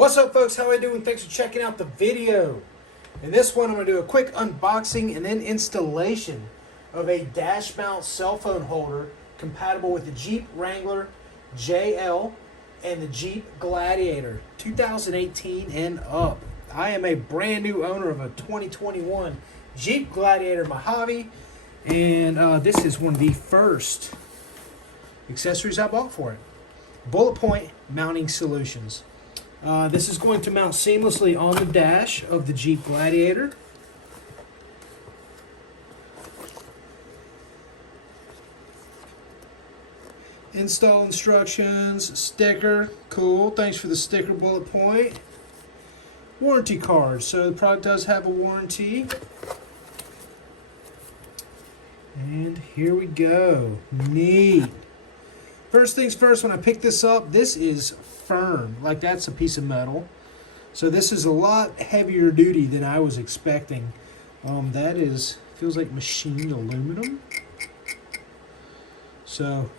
What's up, folks? How are you doing? Thanks for checking out the video. In this one, I'm going to do a quick unboxing and then installation of a dash mount cell phone holder compatible with the Jeep Wrangler JL and the Jeep Gladiator 2018 and up. I am a brand new owner of a 2021 Jeep Gladiator Mojave, and this is one of the first accessories I bought for it. Bulletpoint mounting solutions. This is going to mount seamlessly on the dash of the Jeep Gladiator. Install instructions, sticker, cool, thanks for the sticker, Bulletpoint. Warranty card, so the product does have a warranty. And here we go, neat. First things first, when I picked this up, this is firm, like that's a piece of metal. So this is a lot heavier duty than I was expecting. That feels like machined aluminum. So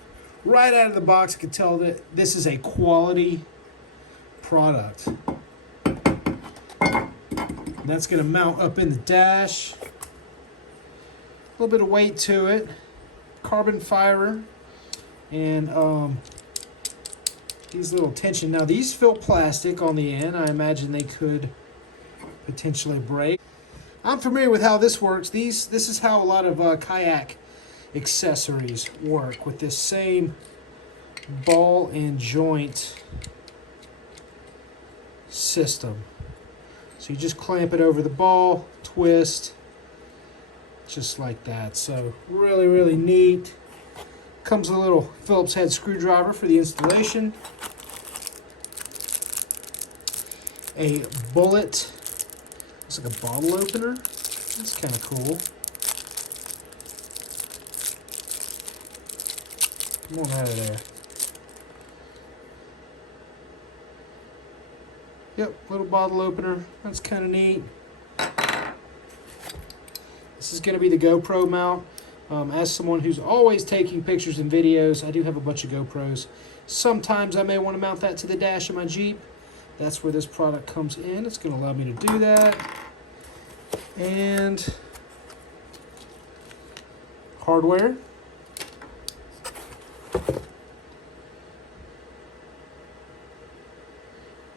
right out of the box, I could tell that this is a quality product. That's going to mount up in the dash. A little bit of weight to it. Carbon fiber. And these little tension. Now these feel plastic on the end. I imagine they could potentially break. I'm familiar with how this works. This is how a lot of kayak accessories work, with this same ball and joint system. So you just clamp it over the ball, twist, just like that. So really, really neat. Comes with a little Phillips head screwdriver for the installation. A bullet. It's like a bottle opener. That's kind of cool. Come on out of there. Yep, little bottle opener. That's kind of neat. This is going to be the Gopro Mount. As someone who's always taking pictures and videos, I do have a bunch of GoPros. Sometimes I may want to mount that to the dash of my Jeep. That's where this product comes in. It's going to allow me to do that. And hardware.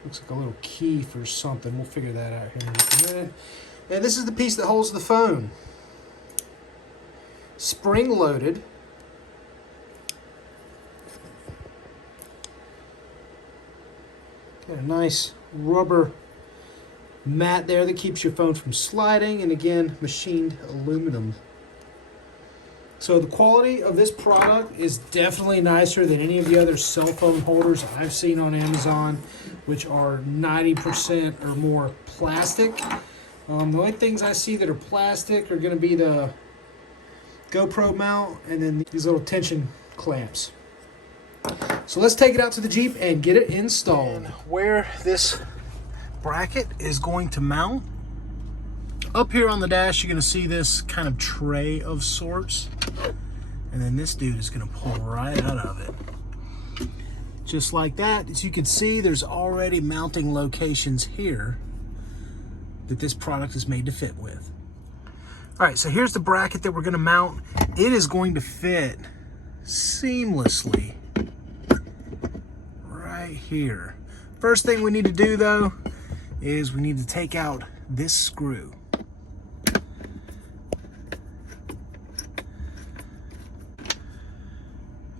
Looks like a little key for something. We'll figure that out here in just a minute. And this is the piece that holds the phone. Spring-loaded. Got a nice rubber mat there that keeps your phone from sliding, and again, machined aluminum. So the quality of this product is definitely nicer than any of the other cell phone holders I've seen on Amazon, which are 90% or more plastic. The only things I see that are plastic are going to be the GoPro mount and then these little tension clamps. So let's take it out to the Jeep and get it installed. And where this bracket is going to mount, up here on the dash, you're going to see this kind of tray of sorts, and then this dude is going to pull right out of it. Just like that. As you can see, there's already mounting locations here that this product is made to fit with. All right, so here's the bracket that we're going to mount. It is going to fit seamlessly right here. First thing we need to do, though, is we need to take out this screw.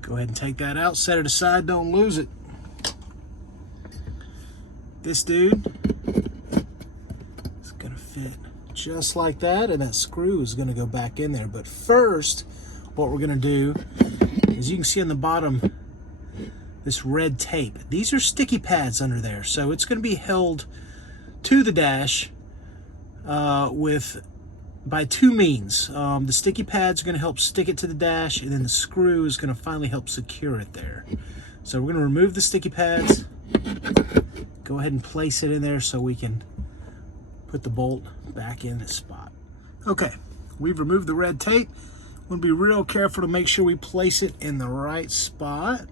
Go ahead and take that out, set it aside, don't lose it. This dude is going to fit just like that, and that screw is going to go back in there. But first, what we're going to do is, you can see on the bottom this red tape. These are sticky pads under there, so it's going to be held to the dash by two means. The sticky pads are going to help stick it to the dash, and then the screw is going to finally help secure it there. So we're going to remove the sticky pads, go ahead and place it in there so we can put the bolt back in its spot. Okay, we've removed the red tape. We'll be real careful to make sure we place it in the right spot.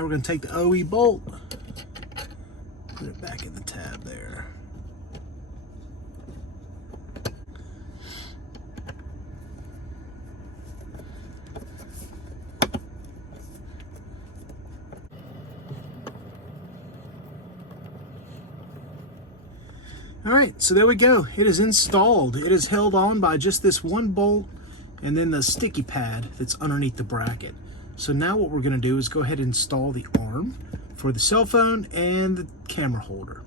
Now we're going to take the OE bolt, put it back in the tab there. All right, so there we go. It is installed. It is held on by just this one bolt and then the sticky pad that's underneath the bracket. So now what we're going to do is go ahead and install the arm for the cell phone and the camera holder.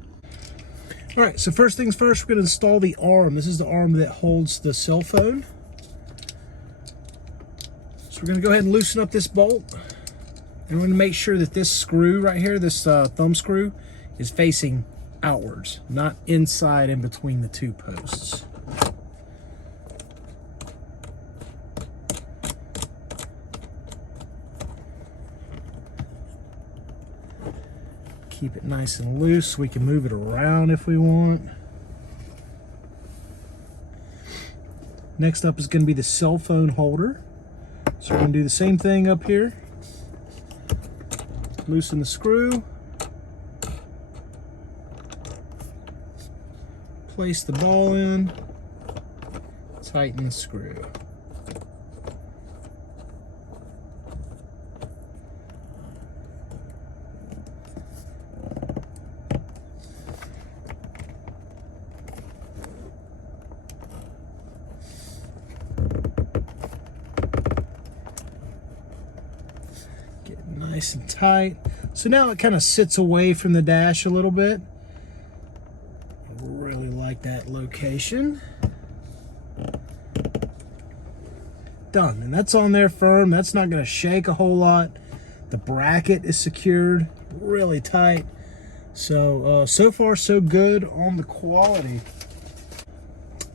All right, so first things first, we're going to install the arm. This is the arm that holds the cell phone. So we're going to go ahead and loosen up this bolt. And we're going to make sure that this screw right here, this thumb screw, is facing outwards, not inside in between the two posts. Keep it nice and loose so we can move it around if we want. Next up is going to be the cell phone holder. So we're going to do the same thing up here. Loosen the screw. Place the ball in. Tighten the screw. Nice and tight. So now it kind of sits away from the dash a little bit. I really like that location. Done. And that's on there firm. That's not going to shake a whole lot. The bracket is secured really tight. So, so far so good on the quality.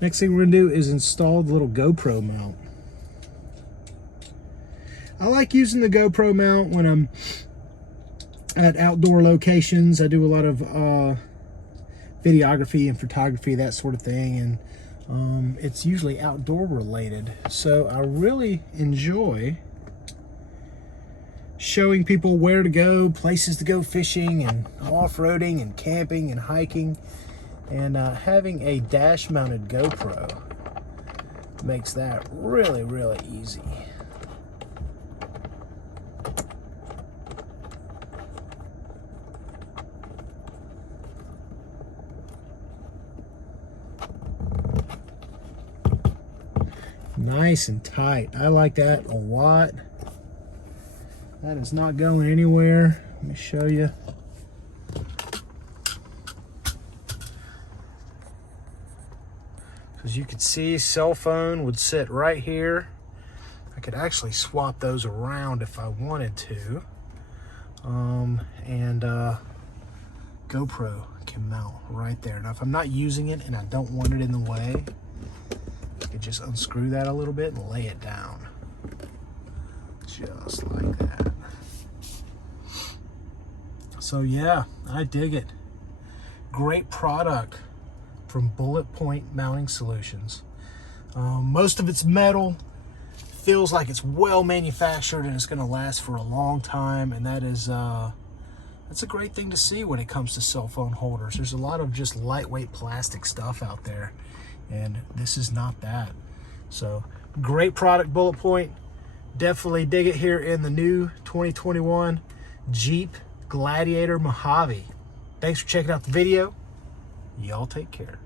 Next thing we're going to do is install the little Gopro mount. I like using the Gopro mount when I'm at outdoor locations. I do a lot of videography and photography, that sort of thing, and it's usually outdoor related. So I really enjoy showing people where to go, places to go fishing and off-roading and camping and hiking, and having a dash-mounted GoPro makes that really, really easy. Nice and tight. I like that a lot. That is not going anywhere. Let me show you. As you can see, cell phone would sit right here. I could actually swap those around if I wanted to. GoPro can mount right there. Now, if I'm not using it and I don't want it in the way, I could just unscrew that a little bit and lay it down. Just like that. So yeah, I dig it. Great product from Bulletpoint Mounting Solutions. Most of it's metal. Feels like it's well manufactured and it's going to last for a long time, and that is that's a great thing to see when it comes to cell phone holders. There's a lot of just lightweight plastic stuff out there, and this is not that. So great product, Bulletpoint. Definitely dig it here in the new 2021 Jeep Gladiator Mojave. Thanks for checking out the video. Y'all take care.